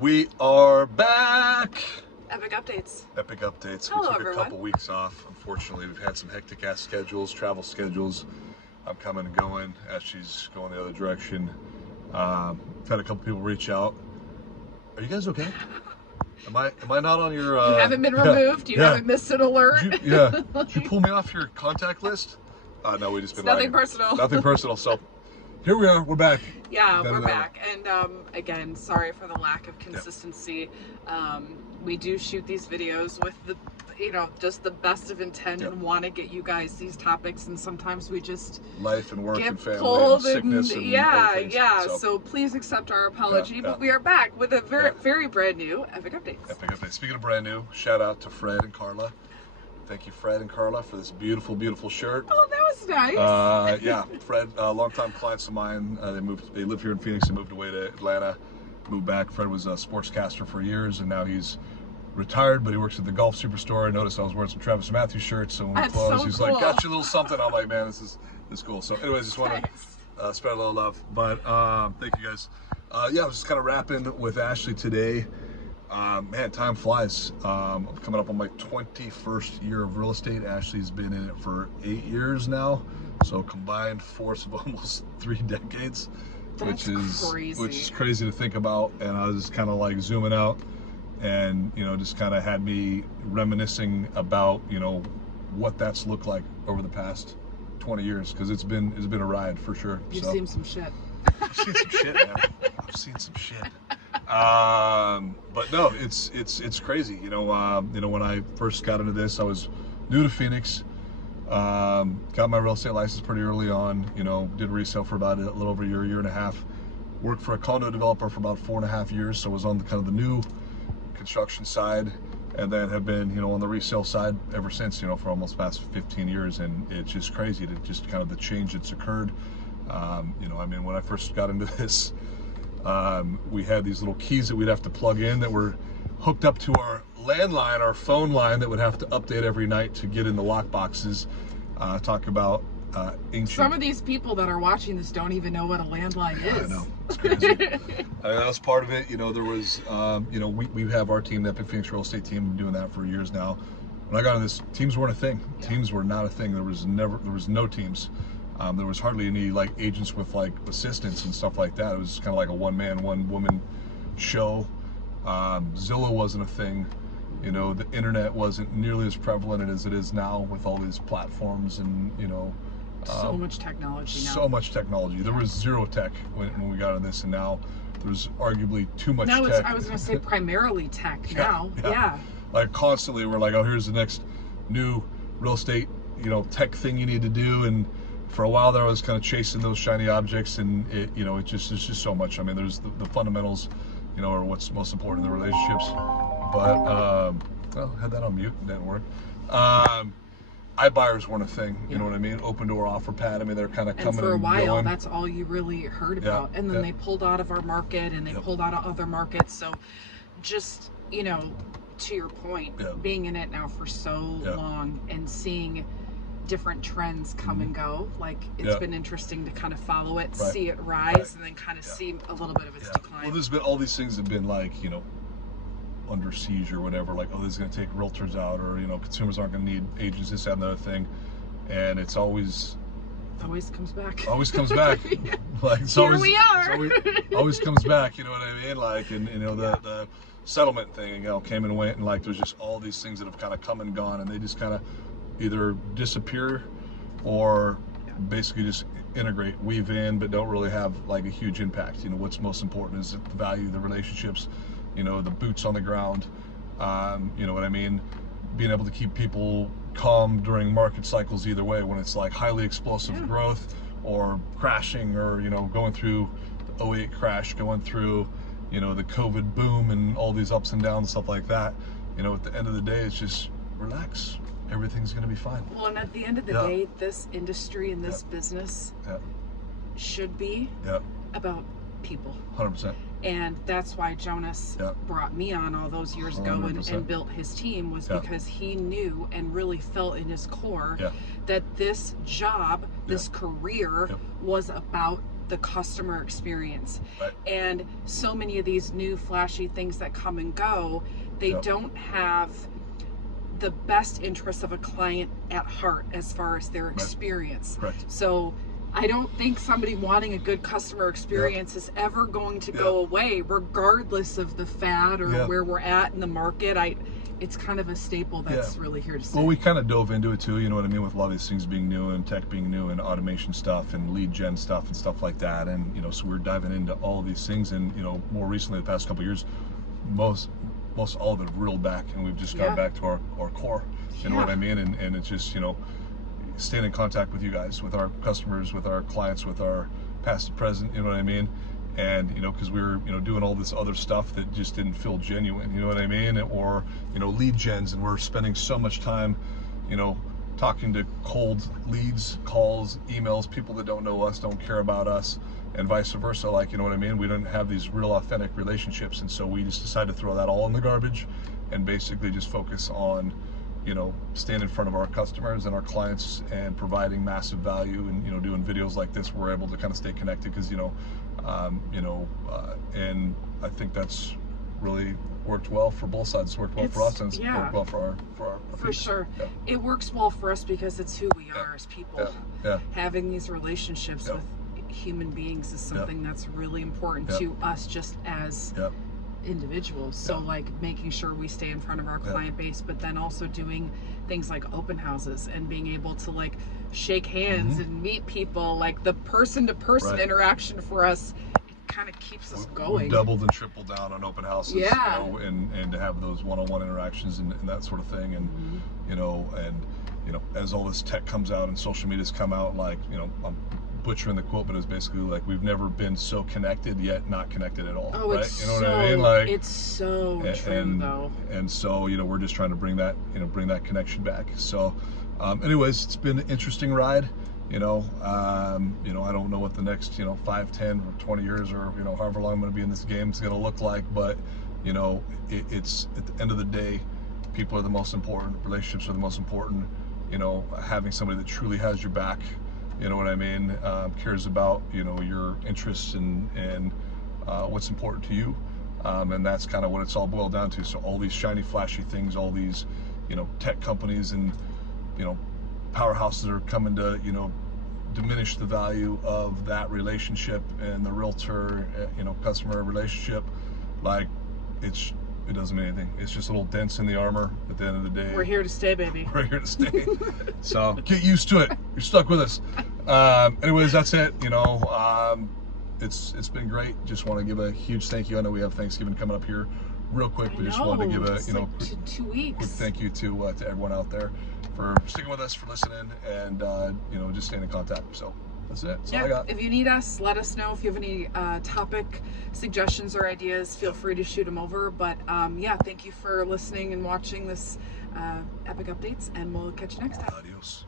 We are back. Epic updates. Epic updates. Hello, we took everyone. a couple weeks off. Unfortunately, we've had some hectic ass schedules, travel schedules. I'm coming and going as she's going the other direction. Had a couple people reach out. Are you guys okay? Am I not on your? You haven't been removed. You haven't missed an alert. Did you pull me off your contact list? No, we just been Nothing riding. personal. Nothing personal. So here we are. We're back. Yeah, we're back. And again, sorry for the lack of consistency. We do shoot these videos with the, just the best of intent and want to get you guys these topics. And sometimes we just life and work get and family pulled and sickness and yeah. So So please accept our apology. But we are back with a very brand new Epic Updates. Epic Updates. Speaking of brand new, shout out to Fred and Carla. Thank you, Fred and Carla, for this beautiful, beautiful shirt. Oh, that was nice. Yeah, Fred, longtime clients of mine. They live here in Phoenix and moved away to Atlanta, moved back. Fred was a sportscaster for years, and now he's retired, but he works at the Golf Superstore. I noticed I was wearing some Travis Matthews shirts, so when we closed, he's like, "Got you a little something." I'm like, "Man, this is cool." So, anyways, just want to spread a little love. But thank you guys. Yeah, I was just kind of wrapping with Ashley today. Man, time flies. I'm coming up on my 21st year of real estate. Ashley's been in it for 8 years now, so combined force of almost 3 decades, which is crazy to think about. And I was just kind of like zooming out, and just kind of had me reminiscing about what that's looked like over the past 20 years, because it's been a ride for sure. You've seen some shit. I've seen some shit, man. I've seen some shit. But no, it's crazy. When I first got into this, I was new to Phoenix. Got my real estate license pretty early on. Did resale for about a little over a year and a half. Worked for a condo developer for about 4.5 years, so I was on the new construction side, and then have been on the resale side ever since. For almost past 15 years, and it's just crazy to just kind of the change that's occurred. When I first got into this, we had these little keys that we'd have to plug in that were hooked up to our landline, our phone line, that would have to update every night to get in the lock boxes. Talk about ancient. Some of these people that are watching this don't even know what a landline is. I know, it's crazy. That was part of it. There was, we have our team, the Epic Phoenix Real Estate Team, been doing that for years now. When I got into this, teams weren't a thing. Yeah. Teams were not a thing. There was no teams. There was hardly any agents with assistants and stuff like that. It was kind of like a one-man, one-woman show. Zillow wasn't a thing. The internet wasn't nearly as prevalent as it is now with all these platforms and so much technology now. So much technology. There was zero tech when we got into this, and now there's arguably too much tech. I was going to say primarily tech now. Yeah. Constantly we're like, oh, here's the next new real estate tech thing you need to do. And for a while there, I was kind of chasing those shiny objects, and it's just so much. I mean, there's the fundamentals, are what's most important in the relationships. But had that on mute, didn't work. iBuyers weren't a thing, you know what I mean? Open door offer pad. I mean, they're kind of coming and going. And for a while, that's all you really heard about. And then they pulled out of our market, and they pulled out of other markets. So, just to your point, being in it now for so long and seeing different trends come and go, it's been interesting to kind of follow it, see it rise, and then kind of see a little bit of its decline. Well, there's been all these things have been under siege or whatever, oh, this is going to take realtors out, or consumers aren't going to need agents, this, that, and the other thing, and it's always comes back. Always comes back. We are. Always comes back. You know what I mean? The settlement thing, came and went, and there's just all these things that have kind of come and gone, and they just kind of either disappear or basically just integrate, weave in, but don't really have a huge impact. What's most important is the value of the relationships, the boots on the ground, you know what I mean? Being able to keep people calm during market cycles either way, when it's highly explosive growth or crashing, or going through the 2008 crash, going through the COVID boom and all these ups and downs, stuff like that. At the end of the day, it's just relax. Everything's going to be fine. Well, and at the end of the day, this industry and this business should be about people. 100%. And that's why Jonas brought me on all those years ago and built his team, was because he knew and really felt in his core that this job, this career was about the customer experience. Right. And so many of these new flashy things that come and go, they don't have the best interest of a client at heart as far as their experience. Correct. So I don't think somebody wanting a good customer experience is ever going to go away, regardless of the fad or where we're at in the market. It's kind of a staple that's really here to stay. Well, we kind of dove into it too, you know what I mean, with a lot of these things being new and tech being new and automation stuff and lead gen stuff and stuff like that. And, you know, so we're diving into all of these things. And, you know, more recently, the past couple of years, most all of it reeled back, and we've just gone back to our core, you know what I mean? And it's just, you know, staying in contact with you guys, with our customers, with our clients, with our past and present, you know what I mean? And, you know, because we were, you know, doing all this other stuff that just didn't feel genuine, you know what I mean? Or, you know, lead gens, and we're spending so much time, you know, talking to cold leads, calls, emails, people that don't know us, don't care about us, and vice versa. Like, you know what I mean? We don't have these real authentic relationships. And so we just decided to throw that all in the garbage and basically just focus on, you know, staying in front of our customers and our clients and providing massive value. And, you know, doing videos like this, we're able to kind of stay connected because, and I think that's really worked well for both sides. It's worked well for us, and it's worked well for our for sure. It works well for us because it's who we are as people. Having these relationships with human beings is something that's really important to us just as individuals. So like making sure we stay in front of our client base, but then also doing things like open houses and being able to like shake hands and meet people, like the person-to-person interaction for us, it kind of keeps us going. We doubled and tripled down on open houses, you know, and to have those one-on-one interactions and that sort of thing. And you know, as all this tech comes out and social media's come out, like, you know, I'm butchering the quote, but it's basically like, we've never been so connected yet not connected at all. Oh, right? It's you know what I mean? Like, it's so true though. And so, you know, we're just trying to bring that connection back. So anyways, it's been an interesting ride. I don't know what the next 5, 10 or 20 years, or however long I'm going to be in this game, is going to look like, but it's at the end of the day, people are the most important, relationships are the most important. Having somebody that truly has your back, you know what I mean, cares about your interests and what's important to you, and that's kind of what it's all boiled down to. So all these shiny flashy things, all these tech companies and powerhouses are coming to diminish the value of that relationship and the realtor customer relationship. Like, it doesn't mean anything. It's just little dents in the armor at the end of the day. We're here to stay, baby. We're here to stay. So get used to it. You're stuck with us. Anyways, that's it. It's been great. Just want to give a huge thank you. I know we have Thanksgiving coming up here real quick. We just wanted to give a like 2 weeks. Quick thank you to everyone out there for sticking with us, for listening, and just staying in contact. So that's it. That's all I got. If you need us, let us know. If you have any topic suggestions or ideas, feel free to shoot them over. But thank you for listening and watching this Epic Updates, and we'll catch you next time. Adios.